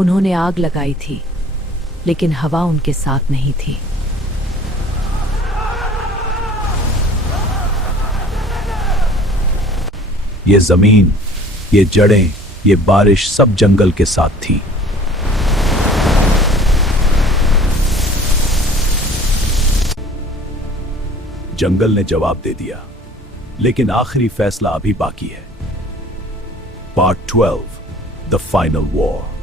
उन्होंने आग लगाई थी, लेकिन हवा उनके साथ नहीं थी। ये जमीन, ये जड़ें, ये बारिश सब जंगल के साथ थी। जंगल ने जवाब दे दिया, लेकिन आखिरी फैसला अभी बाकी है। Part 12, the final war.